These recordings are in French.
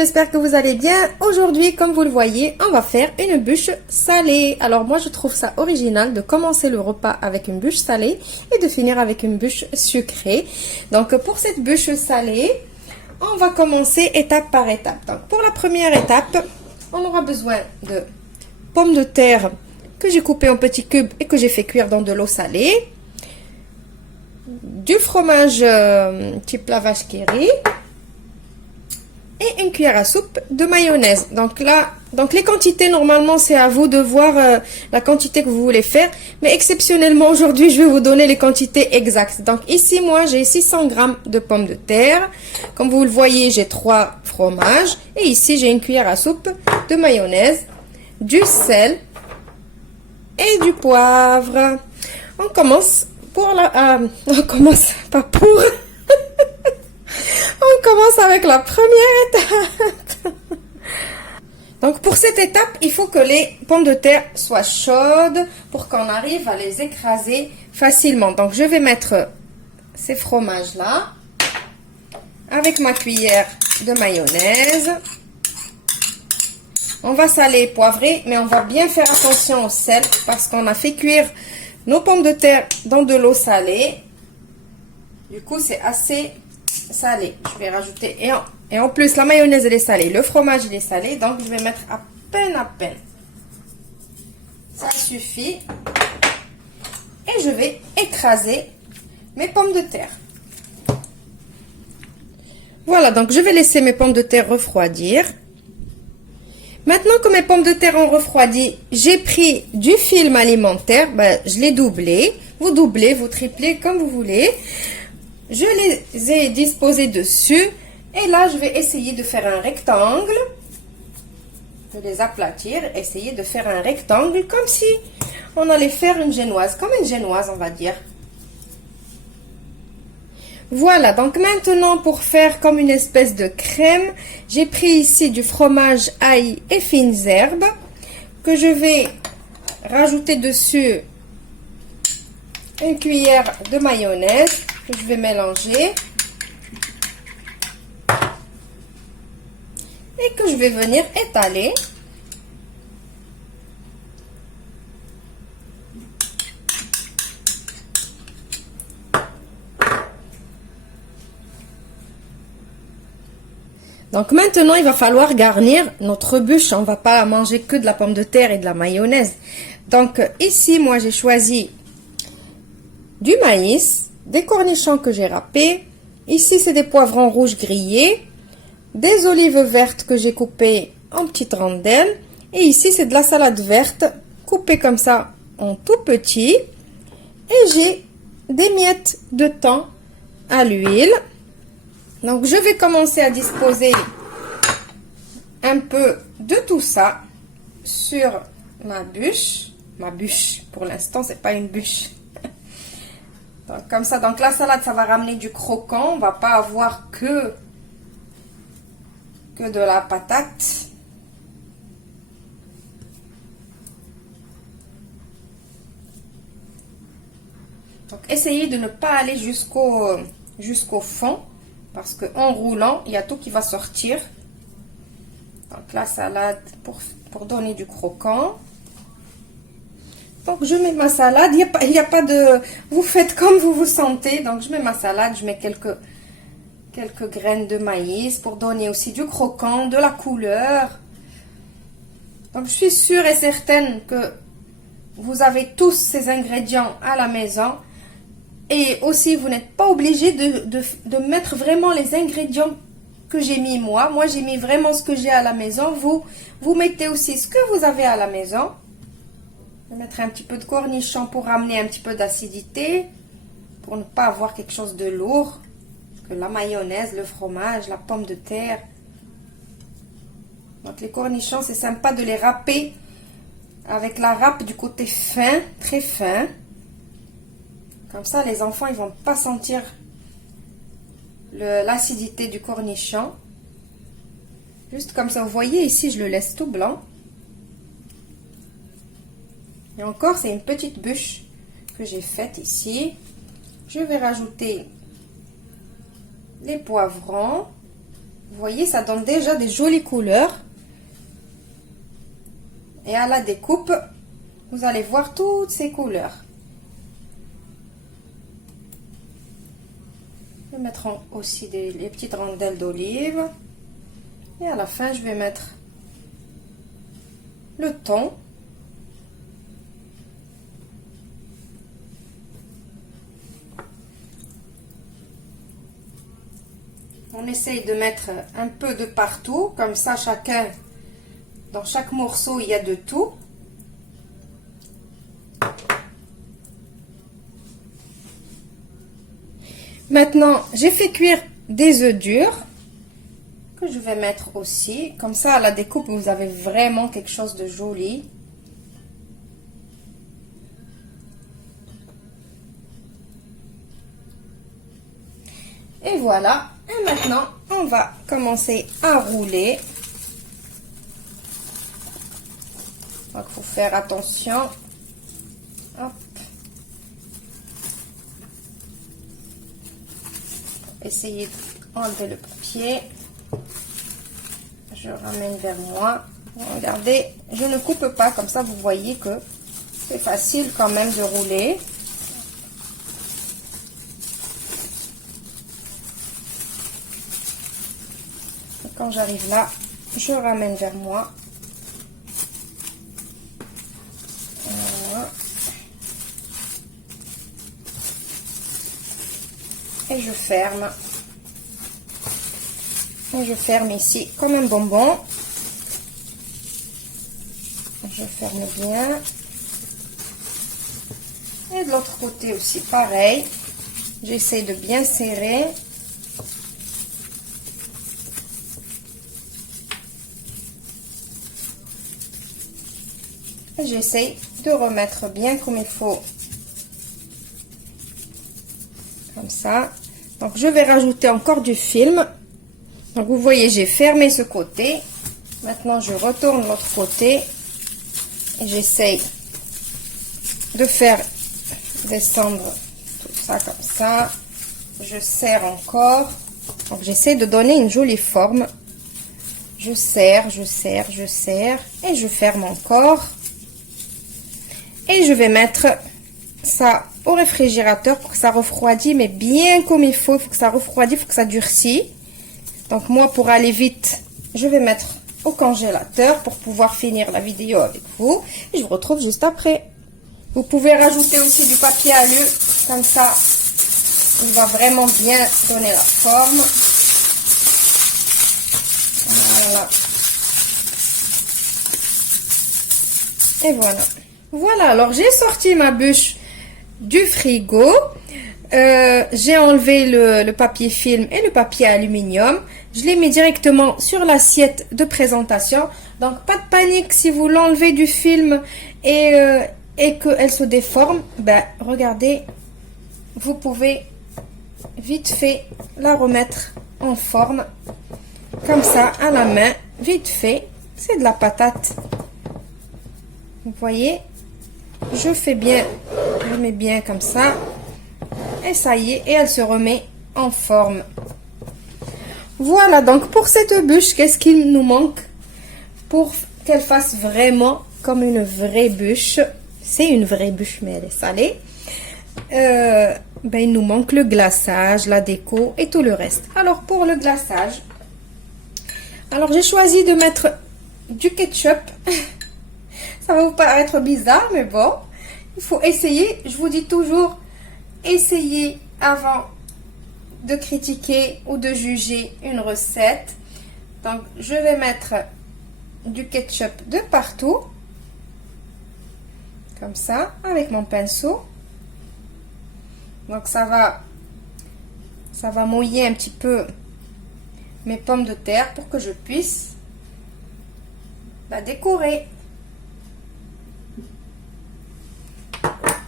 j'espère que vous allez bien. Aujourd'hui, comme vous le voyez, on va faire une bûche salée. Alors moi, je trouve ça original de commencer le repas avec une bûche salée et de finir avec une bûche sucrée. Donc pour cette bûche salée, on va commencer étape par étape. Donc pour la première étape, on aura besoin de pommes de terre que j'ai coupées en petits cubes et que j'ai fait cuire dans de l'eau salée. Du fromage type la vache qui rit. Et une cuillère à soupe de mayonnaise. Donc là, les quantités, normalement, c'est à vous de voir la quantité que vous voulez faire. Mais exceptionnellement, aujourd'hui, je vais vous donner les quantités exactes. Donc ici, moi, j'ai 600 g de pommes de terre. Comme vous le voyez, j'ai 3 fromages. Et ici, j'ai une cuillère à soupe de mayonnaise, du sel et du poivre. On commence pour la... on commence pas pour... On commence avec la première étape. Donc pour cette étape, il faut que les pommes de terre soient chaudes pour qu'on arrive à les écraser facilement. Donc je vais mettre ces fromages là avec ma cuillère de mayonnaise. On va saler et poivrer, mais on va bien faire attention au sel parce qu'on a fait cuire nos pommes de terre dans de l'eau salée. Du coup, c'est assez salé. Je vais rajouter et en plus la mayonnaise elle est salée, le fromage il est salé, donc je vais mettre à peine. Ça suffit. Et je vais écraser mes pommes de terre. Voilà, donc je vais laisser mes pommes de terre refroidir. Maintenant que mes pommes de terre ont refroidi, j'ai pris du film alimentaire, je l'ai doublé. Vous doublez, vous triplez comme vous voulez. Je les ai disposés dessus et là je vais essayer de faire un rectangle. Je vais les aplatir, essayer de faire un rectangle comme si on allait faire une génoise, comme une génoise on va dire. Voilà, donc maintenant pour faire comme une espèce de crème, j'ai pris ici du fromage ail et fines herbes que je vais rajouter dessus une cuillère de mayonnaise. Je vais mélanger et que je vais venir étaler. Donc maintenant il va falloir garnir notre bûche. On va pas manger que de la pomme de terre et de la mayonnaise. Donc ici moi j'ai choisi du maïs, des cornichons que j'ai râpés. Ici, c'est des poivrons rouges grillés, des olives vertes que j'ai coupées en petites rondelles. Et ici, c'est de la salade verte coupée comme ça en tout petit. Et j'ai des miettes de thon à l'huile. Donc, je vais commencer à disposer un peu de tout ça sur ma bûche. Ma bûche, pour l'instant, c'est pas une bûche. Donc, comme ça, donc la salade, ça va ramener du croquant. On va pas avoir que de la patate. Donc, essayez de ne pas aller jusqu'au fond. Parce que en roulant, il y a tout qui va sortir. Donc, la salade pour donner du croquant. Donc, je mets ma salade. Il y a pas de... Vous faites comme vous vous sentez. Donc, je mets ma salade. Je mets quelques graines de maïs pour donner aussi du croquant, de la couleur. Donc, je suis sûre et certaine que vous avez tous ces ingrédients à la maison. Et aussi, vous n'êtes pas obligé de mettre vraiment les ingrédients que j'ai mis moi. Moi, j'ai mis vraiment ce que j'ai à la maison. Vous mettez aussi ce que vous avez à la maison. Je vais mettre un petit peu de cornichon pour ramener un petit peu d'acidité, pour ne pas avoir quelque chose de lourd. Parce que la mayonnaise, le fromage, la pomme de terre. Donc les cornichons, c'est sympa de les râper avec la râpe du côté fin, très fin. Comme ça, les enfants, ils vont pas sentir l'acidité du cornichon. Juste comme ça, vous voyez ici, je le laisse tout blanc. Et encore, c'est une petite bûche que j'ai faite ici. Je vais rajouter les poivrons. Vous voyez, ça donne déjà des jolies couleurs. Et à la découpe, vous allez voir toutes ces couleurs. Je vais mettre aussi les petites rondelles d'olive. Et à la fin, je vais mettre le thon. On essaye de mettre un peu de partout, comme ça dans chaque morceau, il y a de tout. Maintenant, j'ai fait cuire des œufs durs que je vais mettre aussi. Comme ça, à la découpe, vous avez vraiment quelque chose de joli. Et voilà. Et maintenant, on va commencer à rouler. Donc, il faut faire attention. Hop. Essayez d'enlever le papier. Je ramène vers moi. Regardez, je ne coupe pas, comme ça vous voyez que c'est facile quand même de rouler. Et quand j'arrive là, je ramène vers moi. Voilà. Et je ferme. Et je ferme ici comme un bonbon. Je ferme bien. Et de l'autre côté aussi pareil. J'essaie de bien serrer. Et j'essaie de remettre bien comme il faut. Comme ça. Donc je vais rajouter encore du film. Donc vous voyez, j'ai fermé ce côté. Maintenant je retourne l'autre côté. Et j'essaye de faire descendre tout ça comme ça. Je serre encore. Donc j'essaie de donner une jolie forme. Je serre, je serre, je serre. Et je ferme encore. Et je vais mettre ça au réfrigérateur pour que ça refroidisse, mais bien comme il faut que ça refroidisse, il faut que ça durcisse. Donc moi, pour aller vite, je vais mettre au congélateur pour pouvoir finir la vidéo avec vous. Et je vous retrouve juste après. Vous pouvez rajouter aussi du papier alu, comme ça, il va vraiment bien donner la forme. Voilà. Et voilà. Voilà, alors j'ai sorti ma bûche du frigo. J'ai enlevé le papier film et le papier aluminium. Je l'ai mis directement sur l'assiette de présentation. Donc, pas de panique si vous l'enlevez du film et qu'elle se déforme. Ben, regardez, vous pouvez vite fait la remettre en forme. Comme ça, à la main, vite fait. C'est de la patate. Vous voyez, je fais bien, je mets bien comme ça. Et ça y est, et elle se remet en forme. Voilà, donc pour cette bûche, qu'est-ce qu'il nous manque pour qu'elle fasse vraiment comme une vraie bûche? C'est une vraie bûche, mais elle est salée. Ben, il nous manque le glaçage, la déco et tout le reste. Alors, pour le glaçage, alors j'ai choisi de mettre du ketchup. Ça va vous paraître bizarre, mais bon, il faut essayer. Je vous dis toujours, essayez avant de critiquer ou de juger une recette. Donc, je vais mettre du ketchup de partout. Comme ça, avec mon pinceau. Donc, ça va mouiller un petit peu mes pommes de terre pour que je puisse la décorer.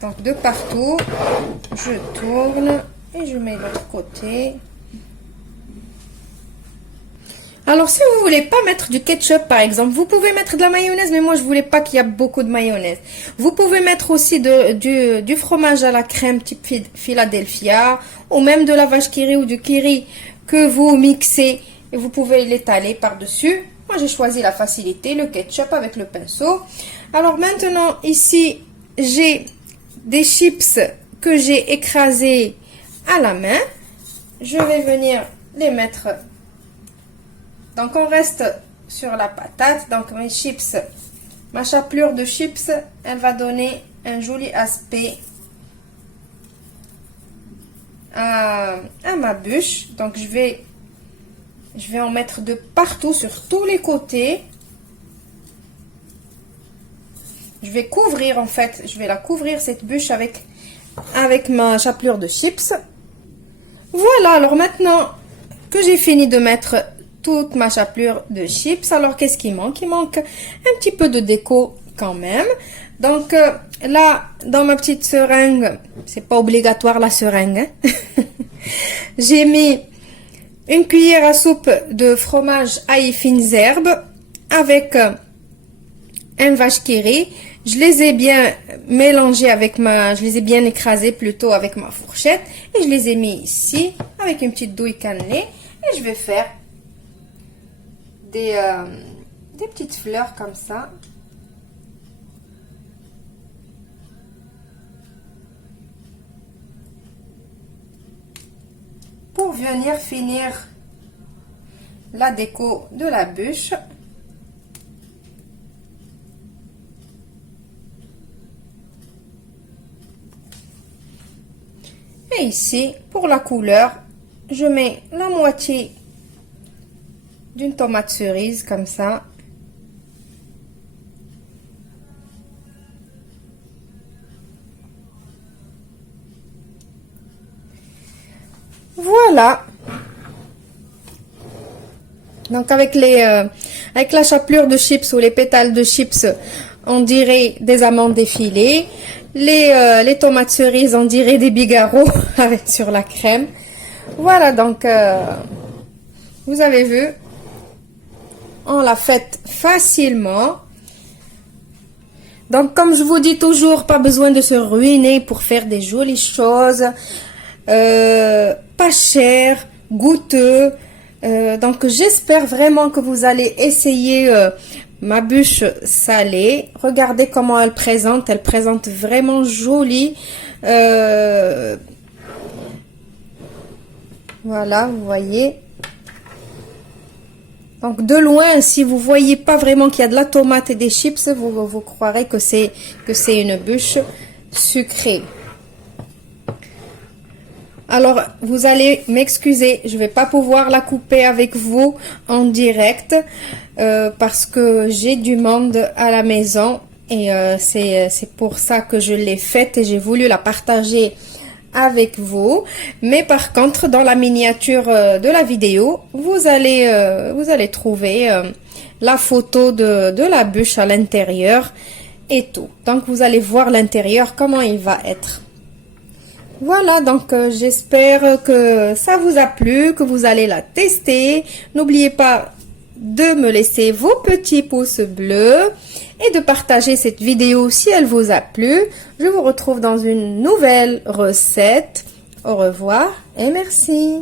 Donc, de partout, je tourne et je mets l'autre côté. Alors, si vous voulez pas mettre du ketchup, par exemple, vous pouvez mettre de la mayonnaise, mais moi, je voulais pas qu'il y ait beaucoup de mayonnaise. Vous pouvez mettre aussi du fromage à la crème type Philadelphia, ou même de la vache qui rit ou du qui rit que vous mixez et vous pouvez l'étaler par-dessus. Moi, j'ai choisi la facilité, le ketchup avec le pinceau. Alors maintenant, ici, j'ai des chips que j'ai écrasés à la main. Je vais venir les mettre. Donc, on reste sur la patate. Donc, mes chips, ma chapelure de chips, elle va donner un joli aspect à ma bûche. Donc, je vais en mettre de partout, sur tous les côtés. Je vais couvrir, en fait, je vais la couvrir, cette bûche, avec ma chapelure de chips. Voilà, alors maintenant que j'ai fini de mettre toute ma chapelure de chips, alors qu'est-ce qui manque? Il manque un petit peu de déco quand même. Donc là, dans ma petite seringue, c'est pas obligatoire la seringue, hein. J'ai mis une cuillère à soupe de fromage ail fines herbes avec un vache qui rit. Je les ai bien mélangés je les ai bien écrasés plutôt avec ma fourchette. Et je les ai mis ici avec une petite douille cannelée. Et je vais faire des petites fleurs comme ça. Pour venir finir la déco de la bûche. Et ici, pour la couleur, je mets la moitié d'une tomate cerise comme ça. Voilà. Donc avec la chapelure de chips ou les pétales de chips, on dirait des amandes défilées. Les tomates cerises, on dirait des bigarros avec sur la crème. Voilà, donc vous avez vu, on l'a fait facilement. Donc comme je vous dis toujours, pas besoin de se ruiner pour faire des jolies choses, pas cher, goûteux. Donc j'espère vraiment que vous allez essayer ma bûche salée. Regardez comment elle présente vraiment jolie. Voilà, vous voyez. Donc de loin, si vous voyez pas vraiment qu'il y a de la tomate et des chips, vous croirez que c'est une bûche sucrée. Alors, vous allez m'excuser, je vais pas pouvoir la couper avec vous en direct parce que j'ai du monde à la maison et c'est pour ça que je l'ai faite et j'ai voulu la partager avec vous. Mais par contre, dans la miniature de la vidéo, vous allez trouver la photo de la bûche à l'intérieur et tout. Donc, vous allez voir l'intérieur, comment il va être. Voilà, donc j'espère que ça vous a plu, que vous allez la tester. N'oubliez pas de me laisser vos petits pouces bleus et de partager cette vidéo si elle vous a plu. Je vous retrouve dans une nouvelle recette. Au revoir et merci.